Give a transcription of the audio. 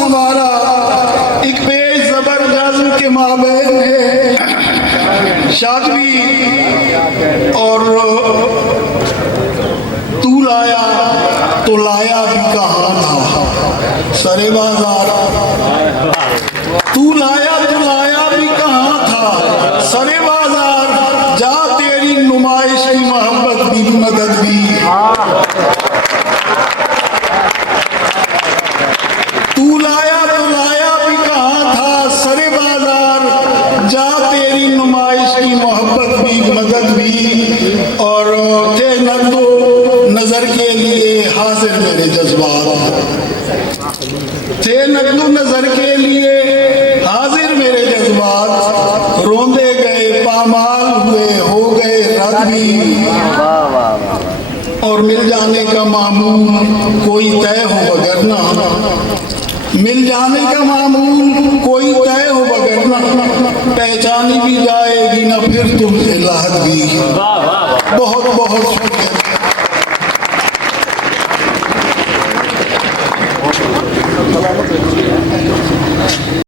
संवारा, एक पेश जबर जज्म के माबैन है शादवी और तू लाया तो लाया भी कहाँ था सरे बाजार, तू लाया तो लाया भी कहाँ था सरे बाजार, जा तेरी नुमाइश की मोहब्बत भी मदद भी, तू लाया तो लाया भी कहाँ था सरे बाजार, जा तेरी नुमाइश की मोहब्बत भी मदद भी, और थे नगदो नजर के लिए हाजिर मेरे जज्बात, थे नगदो नजर के लिए हाजिर मेरे जज्बात, रोंदे गए पामाल हुए हो गए रद भी, और मिल जाने का मामूल कोई तय हो वगरना, मिल जाने का मामूल कोई तय हो वगरना, पहचानी भी जाएगी ना फिर तुमसे लाहत भी। बहुत बहुत शुक्रिया।